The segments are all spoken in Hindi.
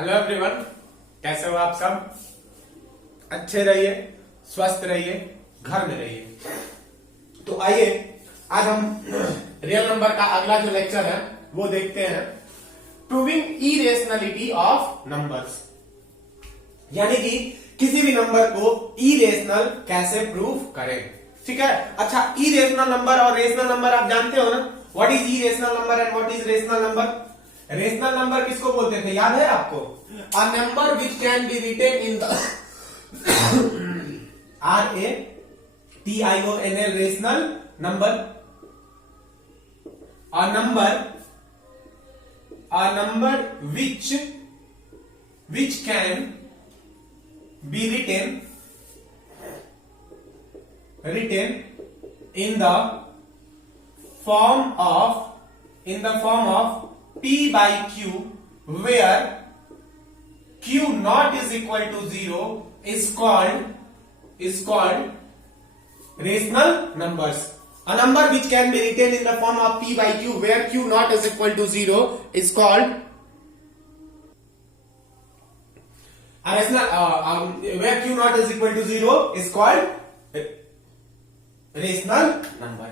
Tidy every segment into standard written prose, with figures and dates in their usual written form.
हेलो एवरीवन, कैसे हो आप सब। अच्छे रहिए, स्वस्थ रहिए, घर में रहिए। तो आइए आज हम रियल नंबर का अगला जो लेक्चर है वो देखते हैं, प्रूविंग इरेशनलिटी ऑफ नंबर्स। यानी कि किसी भी नंबर को इरेशनल कैसे प्रूव करें। ठीक है। अच्छा, इरेशनल नंबर और रेशनल नंबर आप जानते हो ना। What is irrational number and what is rational number. Rational number किसको बोलते थे, याद है आपको। A number which can be written in the RATIONL rational number. A number which can be written in the form of P by Q, where Q not is equal to 0 is called rational numbers. A number which can be written in the form of P by Q, where Q not is equal to 0 is called where Q not is equal to 0 is called rational number.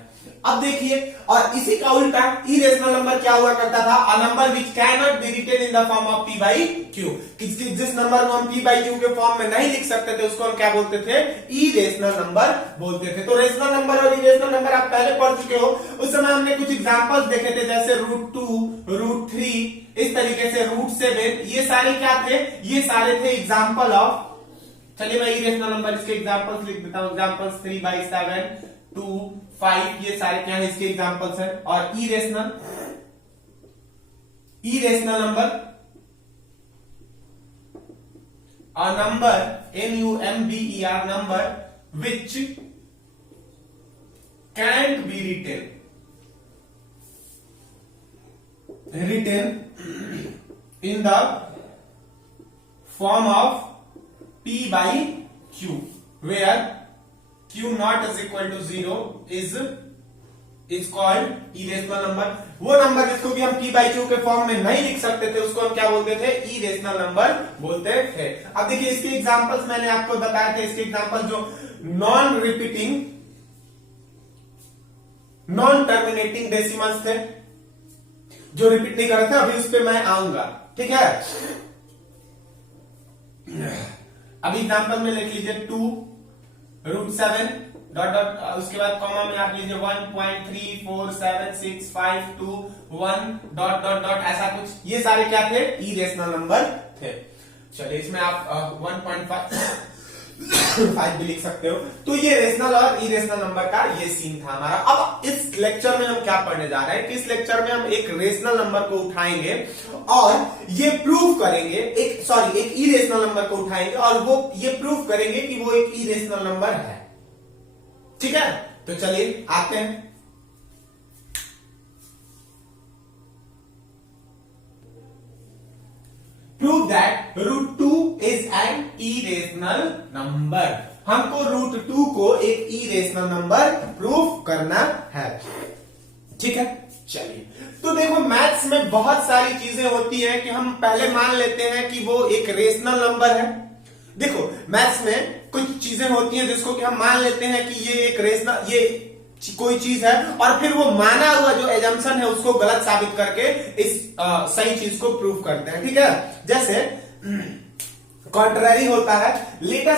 अब देखिए, और इसी का उल्टा इरेशनल नंबर क्या हुआ करता था, a number which can not be written in the form of P by Q. जिस नंबर को हम पी बाई क्यू के फॉर्म में नहीं लिख सकते थे उसको हम क्या बोलते थे, इरेशनल नंबर बोलते थे। तो रेशनल नंबर और इरेशनल नंबर आप पहले पढ़ चुके हो। उस समय हमने कुछ एग्जांपल्स देखे थे, जैसे √2, √3, इस तरीके से √7। ये सारे क्या थे, ये सारे थे एग्जाम्पल ऑफ। चलिए मैं इरेशनल नंबर इसके एग्जांपल्स लिख देता हूं। एग्जांपल्स 3/7, 2, 5, ये सारे क्या है, इसके एग्जांपल्स हैं। और irrational number, a number NUMBER number which can't be written in the form of P by Q, where Q not is equal to 0 is called irrational number। वो नंबर जिसको कि हम P by Q के फॉर्म में नहीं लिख सकते थे उसको हम क्या बोलते थे, इरेशनल नंबर बोलते थे। अब देखिए इसके एग्जांपल्स मैंने आपको बताए थे। इसके एग्जांपल जो non repeating, non terminating decimals थे, जो रिपीट नहीं कर रहे थे। अभी उस पर मैं आऊंगा, ठीक है। अभी एग्जांपल में लिख लीजिए 2, √7 डॉट डॉट, उसके बाद कॉमा में आप लीजिए 1.347652 डॉट डॉट डॉट, ऐसा कुछ। ये सारे क्या थे, इरेशनल नंबर थे। चलिए इसमें आप 1.5 भी लिख सकते हो। तो ये रेशनल और इरेशनल नंबर का ये सीन था हमारा। अब इस लेक्चर में हम क्या पढ़ने जा रहे हैं कि इस लेक्चर में हम एक रेशनल नंबर को उठाएंगे और ये प्रूव करेंगे, एक इरेशनल नंबर को उठाएंगे और वो ये प्रूव करेंगे कि वो एक इरेशनल नंबर है। ठीक है, तो चलिए आते हैं। Prove that √2 is an irrational number। हमको √2 को एक इरेशनल नंबर प्रूव करना है। ठीक है, चलिए। तो देखो मैथ्स में बहुत सारी चीजें होती हैं कि हम पहले मान लेते हैं कि वो एक रेशनल नंबर है। देखो मैथ्स में कुछ चीजें होती हैं जिसको कि हम मान लेते हैं कि ये एक रेशनल, ये कोई चीज है, और फिर वो माना हुआ जो एजम्पशन है उसको गलत साबित करके इस सही चीज को प्रूव करते हैं। ठीक है, जैसे कॉन्ट्ररी होता है, लेट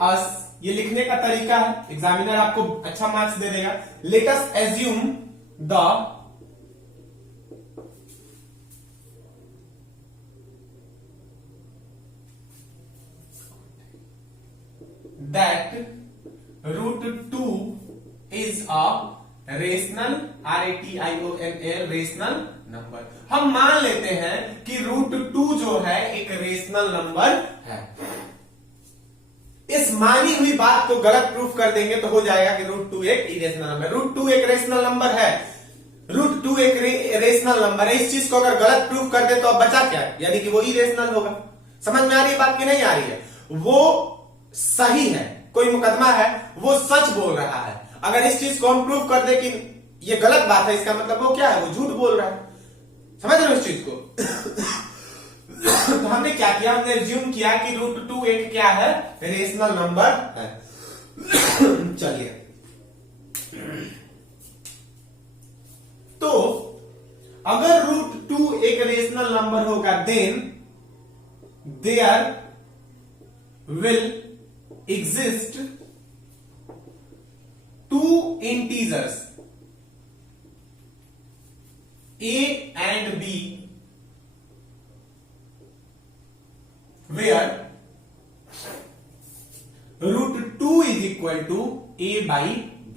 अस, ये लिखने का तरीका है, एग्जामिनर आपको अच्छा मार्क्स दे देगा। Late us assume that √2 is a rational, RATIONL rational number. हम मान लेते हैं कि √2 जो है एक रेशनल नंबर है। इस मानी हुई बात को गलत प्रूफ कर देंगे तो हो जाएगा कि √2 एक इरेशनल नंबर। √2 एक रेशनल नंबर है, √2 एक रेशनल नंबर है। इस चीज को अगर गलत प्रूफ कर दे तो अब बचा क्या, यानी कि वो इरेशनल होगा। समझ में आ रही है बात की नहीं आ रही है। वो सही है, कोई मुकदमा है, वो सच बोल रहा है। अगर इस चीज को हम प्रूव कर दे कि ये गलत बात है, इसका मतलब वो क्या है, वो झूठ बोल रहा है। समझ रहे हो इस चीज को? तो हमने क्या किया, हमने एज्यूम किया कि √2 एक क्या है, रेशनल नंबर है। चलिए, तो अगर √2 एक रेशनल नंबर होगा, then there will exist two integers a and b where √2 is equal to a by b।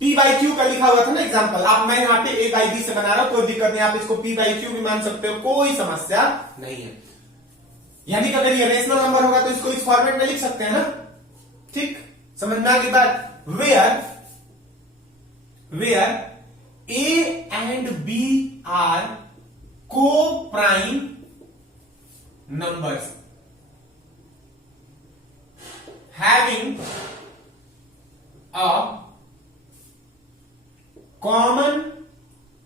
p by q का लिखा हुआ था ना एग्जांपल, आप मैं यहाँ पे a by b से बना रहा हूं, कोई दिक्कत नहीं, आप इसको p by q भी मान सकते हो, कोई समस्या नहीं है। यानी कि अगर ये रेशनल नंबर होगा तो इसको इस फॉर्मेट में लिख सकते हैं ना, ठीक, समझ में आ गई बात। Where A and B are co-prime numbers having a common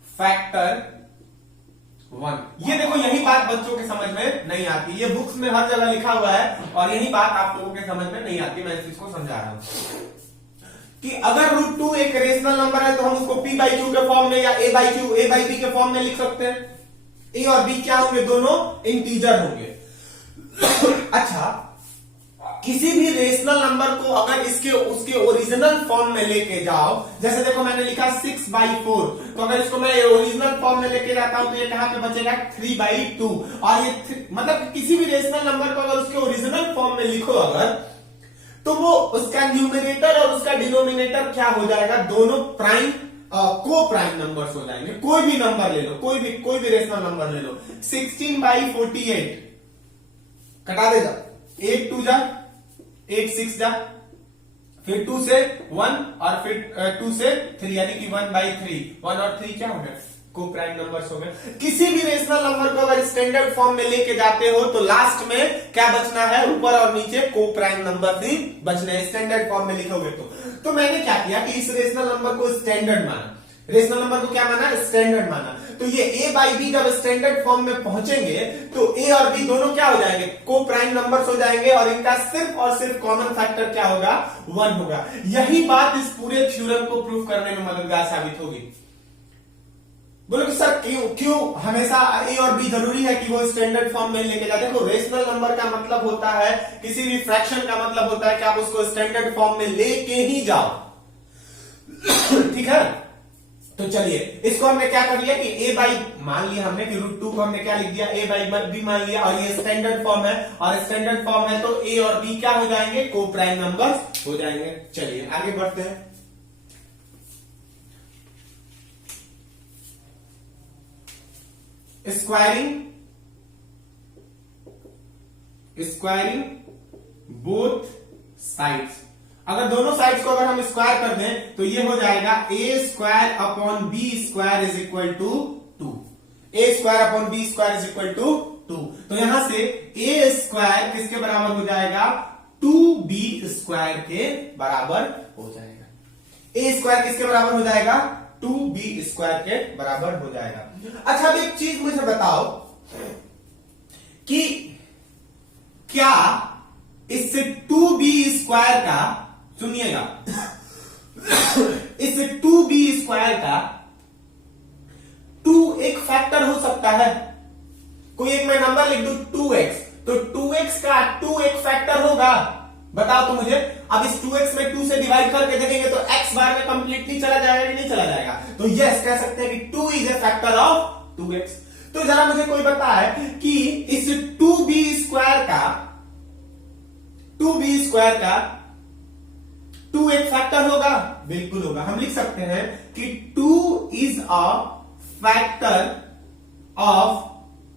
factor 1। ये देखो, यही बात बच्चों के समझ में नहीं आती, ये बुक्स में हर जगह लिखा हुआ है और यही बात आप लोगों के समझ में नहीं आती, मैं इस चीज को समझा रहा हूं कि अगर √2 एक रेशनल नंबर है तो हम उसको p by q के फॉर्म में या a by q, a by b के फॉर्म में लिख सकते हैं। a और b क्या होंगे, दोनों इंटीजर होंगे। अच्छा, किसी भी रेशनल नंबर को अगर इसके उसके ओरिजिनल फॉर्म में लेके जाओ, जैसे देखो मैंने लिखा 6/4, तो अगर इसको मैं ओरिजिनल फॉर्म में लेके जाता हूं तो ये कहां पे बचेगा, 3/2। और ये मतलब किसी भी रेशनल नंबर को अगर उसके ओरिजिनल फॉर्म में लिखो अगर, तो वो उसका न्यूमरेटर और उसका डिनोमिनेटर क्या हो जाएगा, दोनों प्राइम को प्राइम नंबर्स हो जाएंगे। कोई भी नंबर ले लो, कोई भी रेशनल नंबर ले लो, 16/48 कटा देगा, 8 2 जा 8 6 जा, फिर 2 से 1 और फिर 2 से 3, यानी कि 1/3, 1 और 3 क्या हो गया, को प्राइम नंबर्स हो गए। किसी भी रेशनल नंबर को अगर स्टैंडर्ड फॉर्म में लेके जाते हो तो लास्ट में क्या बचना है, ऊपर और नीचे को प्राइम नंबर ही बचना है, स्टैंडर्ड फॉर्म में लिखोगे तो मैंने क्या किया कि इस रेशनल नंबर को स्टैंडर्ड माना, रेशनल नंबर को क्या माना, स्टैंडर्ड माना। तो ये a by b जब स्टैंडर्ड फॉर्म में पहुंचेंगे तो a और b दोनों क्या हो जाएंगे, को प्राइम नंबर्स हो जाएंगे और इनका सिर्फ और सिर्फ कॉमन फैक्टर क्या होगा, 1 होगा। यही बात इस पूरे थ्योरम को प्रूव करने में मददगार साबित होगी। बोलो कि सर क्यों हमेशा a और b जरूरी है कि वो स्टैंडर्ड फॉर्म में लेके जाए? देखो, रेशनल नंबर का मतलब होता है, किसी भी फ्रैक्शन का मतलब होता है कि आप उसको स्टैंडर्ड फॉर्म में लेके ही जाओ, ठीक है। तो चलिए, इसको हमने क्या कर लिया कि a बाई मान लिया हमने कि √2 को हमने क्या लिख दिया, a बाई b मान लिया, और ये स्टैंडर्ड फॉर्म है, और स्टैंडर्ड फॉर्म है तो a और b क्या हो जाएंगे, को प्राइम नंबर्स हो जाएंगे। चलिए आगे बढ़ते हैं। स्क्वायरिंग बोथ साइड्स, अगर दोनों साइड्स को अगर हम स्क्वायर कर दें तो ये हो जाएगा a² / b² = 2, a² / b² = 2। तो यहां से a² किसके बराबर हो जाएगा, 2b² के बराबर हो जाएगा। a² किसके बराबर हो जाएगा, 2b² के बराबर हो जाएगा। अच्छा, अब एक चीज मुझे बताओ कि क्या इससे 2b² का, सुनिएगा, इससे 2b² का 2 एक फैक्टर हो सकता है? कोई एक मैं नंबर लिख दूं 2x, तो 2x का 2 एक फैक्टर होगा? बताओ तो मुझे। अब इस 2x में 2 से डिवाइड करके देखेंगे तो x बार में कंप्लीटली चला जाएगा कि नहीं चला जाएगा? तो यस कह सकते हैं कि 2 is a factor of 2x। तो जरा मुझे कोई बताए कि इस 2b² का 2 एक फैक्टर होगा? बिल्कुल होगा। हम लिख सकते हैं कि 2 is a factor of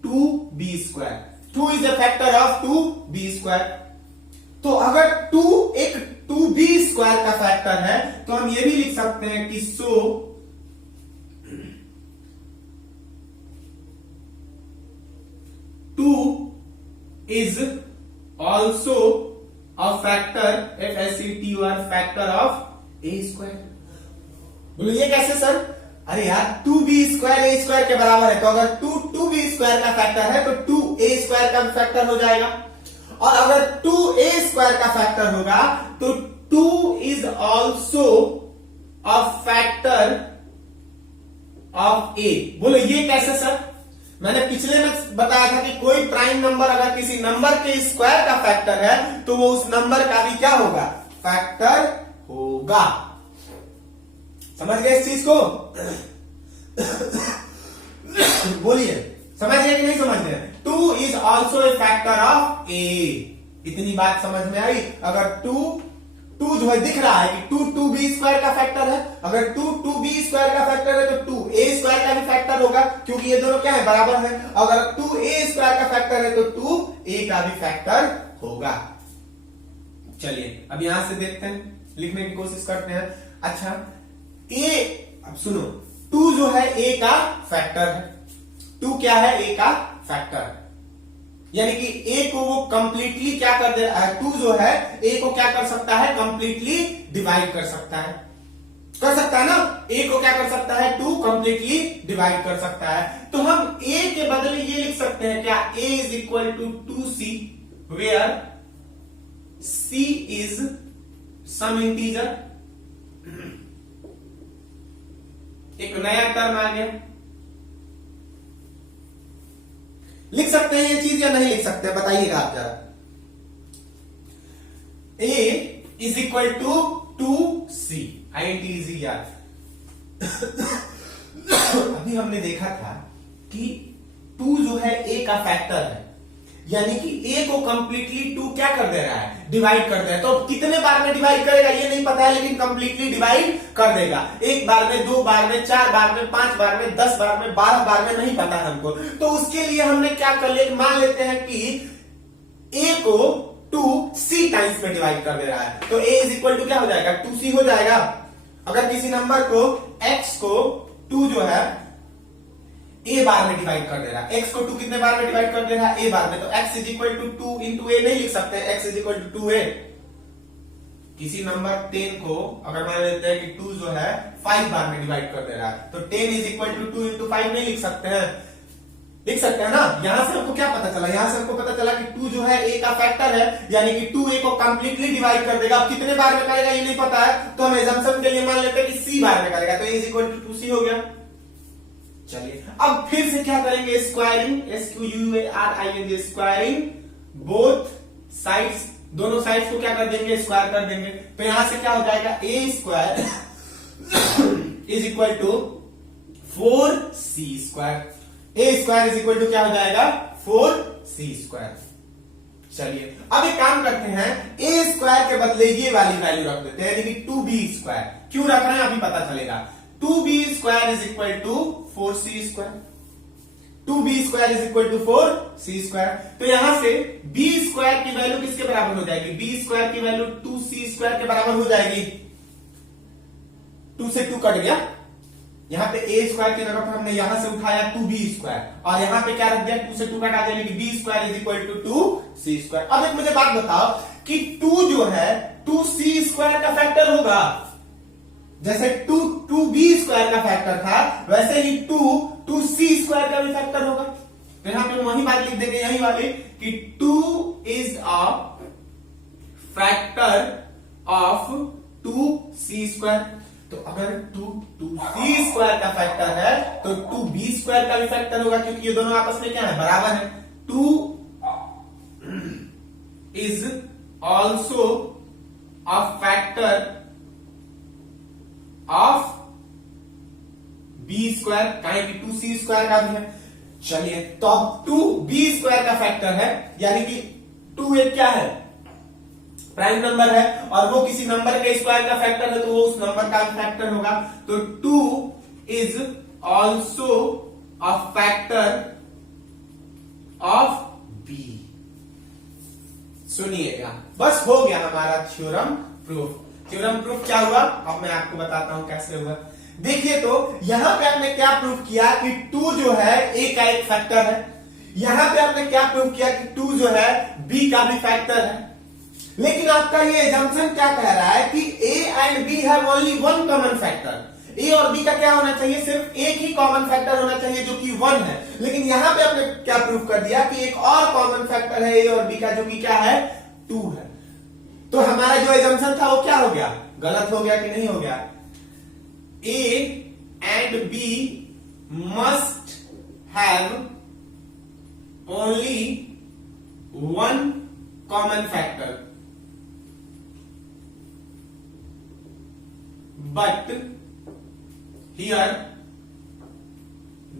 2b²। 2 is a factor of 2b²। तो अगर 2 एक 2b² का फैक्टर है तो हम ये भी लिख सकते हैं कि सो 2 is also a factor, FACTOR, factor of a²। बोलो ये कैसे सर? अरे यार 2b² a² के बराबर है, तो अगर 2b² का फैक्टर है तो 2a² का फैक्टर हो जाएगा, और अगर 2a² का फैक्टर होगा तो 2 is also a factor of a। बोलो ये कैसे सर? मैंने पिछले में बताया था कि कोई प्राइम नंबर अगर किसी नंबर के स्क्वायर का फैक्टर है तो वो उस नंबर का भी क्या होगा? फैक्टर होगा। समझ गए इस चीज को? बोलिए, समझ गए कि नहीं समझ गए? 2 is also a factor of a। इतनी बात समझ में आई? अगर 2 जो है दिख रहा है कि 2b² का फैक्टर है, अगर 2b² का फैक्टर है तो 2a² का भी फैक्टर होगा, क्योंकि ये दोनों क्या है? बराबर है। अगर 2a² का फैक्टर है तो 2a का भी फैक्टर होगा। चलिए अब यहां से देखते हैं, लिखने की कोशिश करते हैं। अच्छा a, अब सुनो, 2 जो है a का फैक्टर है। 2 क्या है? a का फैक्टर, यानी कि a को वो कंप्लीटली क्या कर दे रहा है? 2 जो है a को क्या कर सकता है? कंप्लीटली डिवाइड कर सकता है, कर सकता है ना? a को क्या कर सकता है? 2 कंप्लीटली डिवाइड कर सकता है। तो हम a के बदले ये लिख सकते हैं क्या? a is equal to 2c, where c is some integer. एक नया टर्म आ गया। लिख सकते हैं ये चीज या नहीं लिख सकते? बताइएगा आप जरा। a is equal to 2c, INTZ यार। अभी हमने देखा था कि 2 जो है a का फैक्टर है, यानी कि a को कंप्लीटली 2 क्या कर दे रहा है? डिवाइड कर दे रहा है। तो कितने बार में डिवाइड करेगा ये नहीं पता है, लेकिन कंप्लीटली डिवाइड कर देगा। 1 बार में, 2 बार में, 4 बार में, 5 बार में, 10 बार में, 12 बार में, नहीं पता है हमको। तो उसके लिए हमने क्या कर लिया? मान लेते हैं कि a को 2c टाइम्स में डिवाइड कर दे रहा है, तो a इज इक्वल टू क्या हो जाएगा? 2c हो जाएगा। अगर किसी नंबर को x को 2 जो है a बार में डिवाइड कर दे रहा है, x को 2 कितने बार में डिवाइड कर दे रहा है? a बार में, तो x is equal to 2 into a नहीं लिख सकते, x is equal to 2a। किसी नंबर 10 को अगर मान लेते हैं कि 2 जो है 5 बार में डिवाइड कर दे रहा है, तो 10 इज इक्वल टू 2 इंटू 5 नहीं लिख सकते हैं? लिख सकते हैं ना? यहां से हमको क्या पता चला? यहां से हमको पता चला कि 2 जो है a का फैक्टर है, यानी कि 2 a को कंप्लीटली डिवाइड कर देगा। अब कितने बार में करेगा ये नहीं पता है, तो हम एजम्पशन के लिए मान लेते हैं कि c बार में करेगा, तो a is equal to 2c हो गया। चलिए अब फिर से क्या करेंगे? Squaring, SQUARING, squaring both sides, दोनों साइड्स को क्या कर देंगे? स्क्वायर कर देंगे। तो यहां से क्या हो जाएगा? a² is equal to 4c²। a² is equal to क्या हो जाएगा? 4c²। चलिए अब एक काम करते हैं, a² के बदले ये वाली वैल्यू रख देते हैं, यानी कि 2b²। क्यों रख रहे हैं अभी पता चलेगा। 2b² is equal to 4c²। 2b² is equal to 4c²। तो यहां से b² की वैल्यू किसके बराबर हो जाएगी? b² की वैल्यू 2c² के बराबर हो जाएगी। 2 से 2 कट गया, यहां पे a² की जगह पर हमने यहां से उठाया 2b², और यहां पे क्या रख दिया? 2 से 2 कटा दिया, यानी कि b² is equal to 2c²। अब एक मुझे बात बताओ कि 2 जो है 2c² का फैक्टर होगा। जैसे 2b² का फैक्टर था, वैसे ही 2c² का भी फैक्टर होगा। तो यहां पे वही बात लिख देंगे, यही वाली, कि 2 is a factor of 2c²। तो अगर 2c² का फैक्टर है तो 2b² का भी फैक्टर होगा, क्योंकि ये दोनों आपस में क्या है? बराबर है। 2 is also a factor of b², कहें कि 2c² का भी है। चलिए तो अब 2b² का फैक्टर है, यानी कि 2 एक क्या है? प्राइम नंबर है, और वो किसी नंबर के स्क्वायर का फैक्टर है, तो वो उस नंबर का फैक्टर होगा। तो 2 is also a factor of b। सुनिएगा, बस हो गया हमारा थ्योरम प्रूफ। थ्योरम प्रूफ क्या हुआ? अब मैं आपको बताता हूं कैसे हुआ। देखिए तो यहां पे आपने क्या प्रूफ किया कि 2 जो है a का एक फैक्टर है। यहां पे आपने क्या प्रूफ किया कि 2 जो है b का भी फैक्टर है। लेकिन आपका ये एजम्पशन क्या कह रहा है कि a and b have only one common factor. A और बी का क्या होना चाहिए, सिर्फ एक ही कॉमन फैक्टर होना चाहिए जो कि 1 है, लेकिन यहां पे आपने क्या प्रूव कर दिया कि एक और कॉमन फैक्टर है ए और बी का जो कि क्या है 2 है। तो हमारा जो एजम्पशन था वो क्या हो गया, गलत हो गया कि नहीं हो गया। A and B must have only one common factor, but here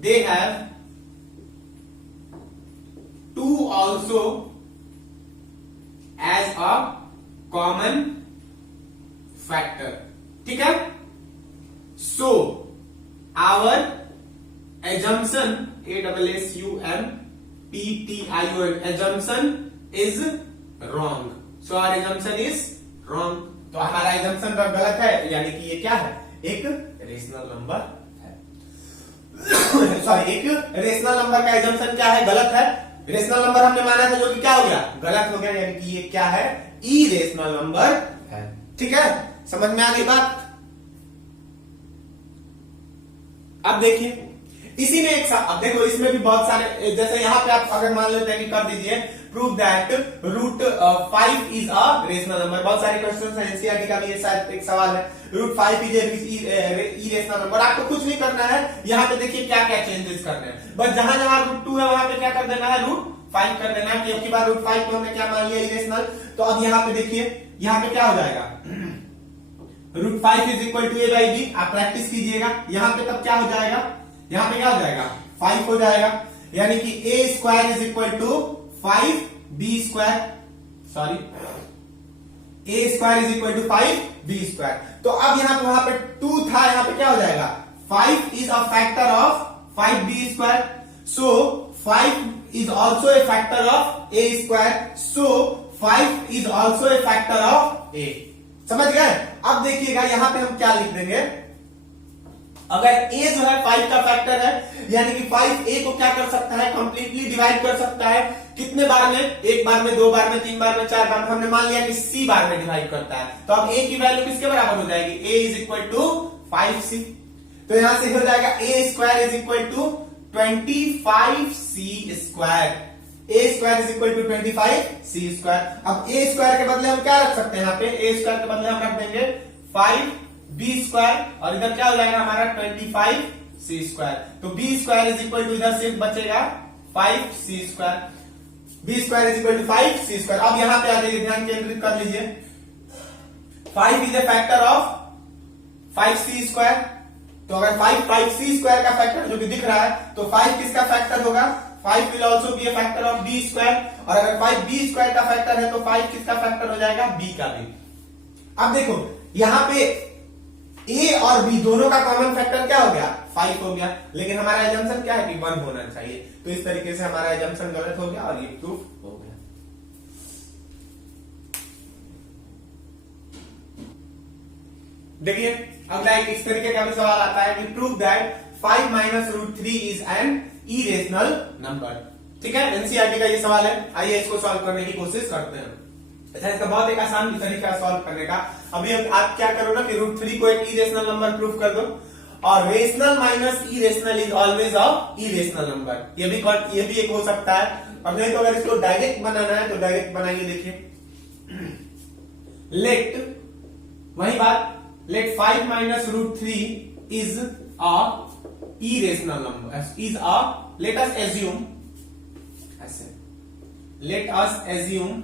they have 2 also as a common factor, ठीक है। So our assumption, ASSUMPTION, assumption is wrong. So our assumption is wrong. तो हमारा एजम्पशन गलत है, यानी कि ये क्या है, एक रेशनल नंबर है। सॉरी, एक रेशनल नंबर का एजम्पशन क्या है, गलत है। रेशनल नंबर हमने माना था जो कि क्या हो गया, गलत हो गया, यानी कि ये क्या है, इरेशनल नंबर है। ठीक है, समझ में आ गई बात। अब देखिए इसी में एक अब देखो इसमें भी बहुत सारे, जैसे यहां पे आप अगर मान लेते हैं कि कर दीजिए prove that root 5 is a rational number. बहुत सारे क्वेश्चन है, एनसीईआरटी का भी ये शायद एक सवाल है, रूट 5 इज इरेशनल नंबर। आपको कुछ नहीं करना है, यहाँ पे देखिए क्या क्या चेंजेस करने हैं, बस जहां जहां रूट 2 है वहां पे क्या कर देना है, रूट 5 कर देना है, क्योंकि बार रूट 5 को हमने क्या मान लिया, इरेशनल। तो अब यहाँ पे देखिए, यहाँ पे क्या हो जाएगा, root 5 is equal to A by B. आप प्रैक्टिस कीजिएगा, यहाँ पे तब क्या हो जाएगा, यहाँ पे क्या हो जाएगा, 5 हो जाएगा, यानी कि A square is equal to 5 B square, sorry A square is equal to 5 B square. तो अब यहाँ पे वहां पे 2 था, यहाँ पे क्या हो जाएगा, 5 is a factor of 5 B square, so 5 is also a factor of A square, so 5 is also a factor of A. समझ गए। अब देखिएगा यहाँ पे हम क्या लिख देंगे, अगर a जो है 5 का फैक्टर है, यानी कि 5 a को क्या कर सकता है, कंप्लीटली डिवाइड कर सकता है। कितने बार में, एक बार में, 2 बार में, 3 बार में, 4 बार में। हमने मान लिया कि c बार में डिवाइड करता है, तो अब a की वैल्यू किसके बराबर हो जाएगी, a is equal to 5c। तो यहां से हो जाएगा a square is equal to 25c square, a square is equal to 25c square. अब a स्क्वायर के बदले हम क्या रख सकते हैं, यहाँ पे a स्क्वायर के बदले हम रख देंगे 5 बी स्क्वायर, और इधर क्या हो जाएगा हमारा 25 सी स्क्वायर। तो B square is equal to, इधर सिर्फ बचेगा 5 C square, B square is equal to 5 C square. अब यहां पे आ जाइए, ध्यान केंद्रित कर लीजिए, 5 is a factor of 5 C square. तो अगर 5 सी स्क्वायर का फैक्टर जो कि दिख रहा है, तो 5 किसका फैक्टर होगा, 5 will also be a factor of B square, और अगर 5 बी स्क्वायर का फैक्टर है तो 5 किसका फैक्टर हो जाएगा, बी का भी। अब देखो यहां पे ए और बी दोनों का कॉमन फैक्टर क्या हो गया, 5 हो गया, लेकिन हमारा एजम्पशन क्या है कि 1 होना चाहिए। तो इस तरीके से हमारा एजम्पशन गलत हो गया और ये प्रूफ हो गया। देखिए अगला एक इस तरीके का भी सवाल आता है कि prove that 5 minus root 3 is an irrational number. ठीक है, एनसीईआरटी का ये सवाल है, आइए इसको सॉल्व करने की कोशिश करते हैं। अच्छा, इसका बहुत एक आसान तरीका है सॉल्व करने का। अभी आप क्या करो ना कि रूट 3 को एक इरेशनल नंबर प्रूफ कर दो, और rational minus irrational is always a irrational number. ये भी एक हो सकता है, और नहीं तो अगर इसको डायरेक्ट बनाना है तो डायरेक्ट बनाइए। देखिए लेट, वही बात, let 5 minus root 3 is a irrational number, is a, let us assume, ऐसे let us assume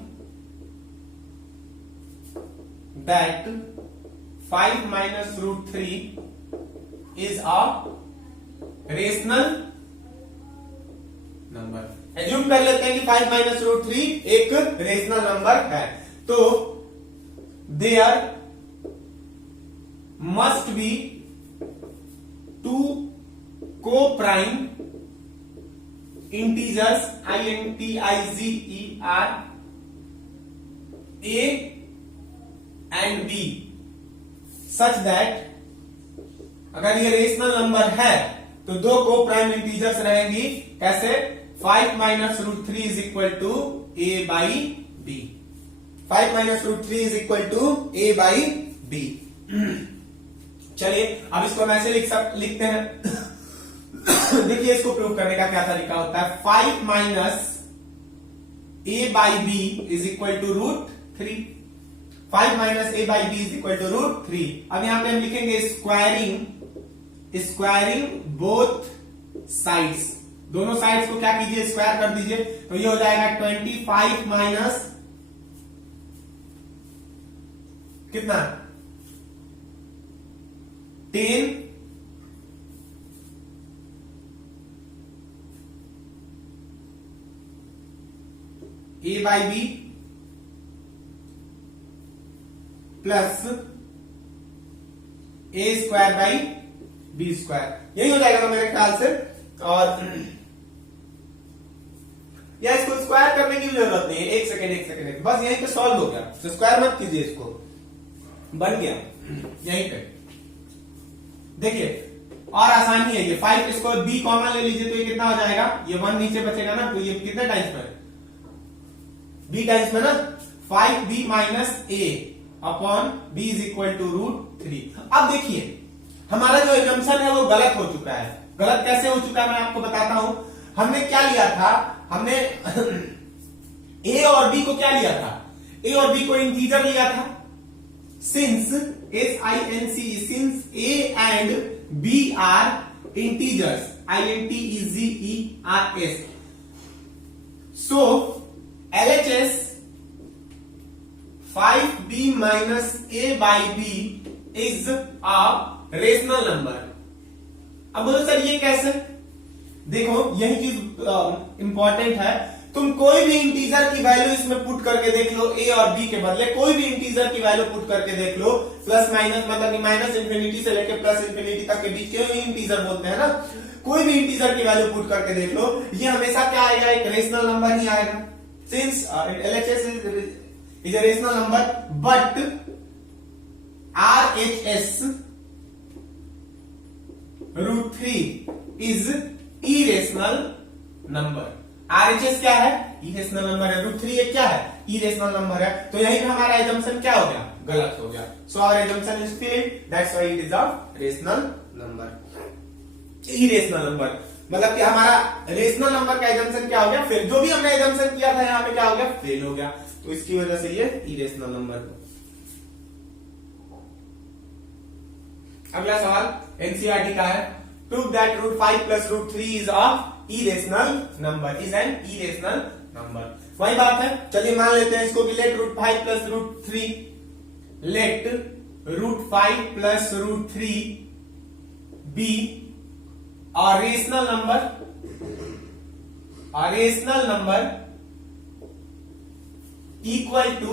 that 5 minus root 3 is a rational number। Assume कर लेते हैं कि 5 minus root 3 एक रेशनल नंबर है, तो there must be 2 co-prime integers, INTIGER, A and B, such that अगर ये रेशनल नंबर है तो 2 को प्राइम इंटीजर्स रहेंगी। कैसे, 5 minus root 3 is equal to A by B, 5 minus root 3 is equal to A by B. चलिए अब इसको हम ऐसे लिखते हैं। देखिए इसको प्रूव करने का क्या तरीका होता है। 5 minus a by B is equal to √3। 5 minus a by B is equal to √3। अब यहां पे हम लिखेंगे स्क्वायरिंग बोथ साइड्स। दोनों साइड्स को क्या कीजिए, स्क्वायर कर दीजिए। तो ये हो जाएगा 25 माइनस कितना 10 a by B plus a square by B square. यही हो जाएगा ना मेरे ख्याल से। और या इसको स्क्वायर करने की भी जरूरत नहीं है। एक सेकेंड बस यहीं पे सॉल्व हो गया। तो स्क्वायर मत कीजिए, इसको बन गया यहीं पे। देखिए और आसानी है ये। 5 इसको b कॉमन ले लीजिए तो ये कितना हो जाएगा, ये 1 नीचे बचेगा ना। तो ये कितने टाइम्स में, b टाइम्स में ना। 5b minus a upon b is equal to √3। अब देखिए हमारा जो एजम्पशन है वो गलत हो चुका है। गलत कैसे हो चुका है मैं आपको बताता हूं। हमने क्या लिया था, हमने a और b को क्या लिया था, a और b को इंटीजर लिया था। Since since a and b are integers, integers, so LHS 5b minus a by b is a rational number। अब बोलो सर ये कैसे, देखो यही चीज इंपॉर्टेंट है। तुम कोई भी इंटीजर की वैल्यू इसमें पुट करके देख लो, a और b के बदले कोई भी इंटीजर की वैल्यू पुट करके देख लो। प्लस माइनस मतलब माइनस इंफिनिटी से लेकर प्लस इंफिनिटी तक के बीच के इंटीजर बोलते हैं ना। कोई भी इंटीजर की वैल्यू पुट करके देख लो, ये हमेशा क्या आएगा, एक रेशनल नंबर ही आएगा। Since LHS is a rational number but RHS √3 is irrational number। RHS क्या है, irrational number है। √3 ये क्या है, irrational number है। तो यहीं पे हमारा assumption क्या हो गया, गलत हो गया। So our assumption is failed, that's why it is a rational number। irrational number मतलब कि हमारा रेशनल नंबर का एजम्पशन क्या हो गया, फिर जो भी हमने एजम्पशन किया था यहाँ पे क्या हो गया, फेल हो गया। तो इसकी वजह से ये इरेशनल नंबर। अगला सवाल एनसीईआरटी का है। Prove that √5 plus √3 is a irrational number, is an irrational number. वही बात है, चलिए मान लेते हैं इसको कि let √5 plus √3, let √5 plus √3 be a rational number equal to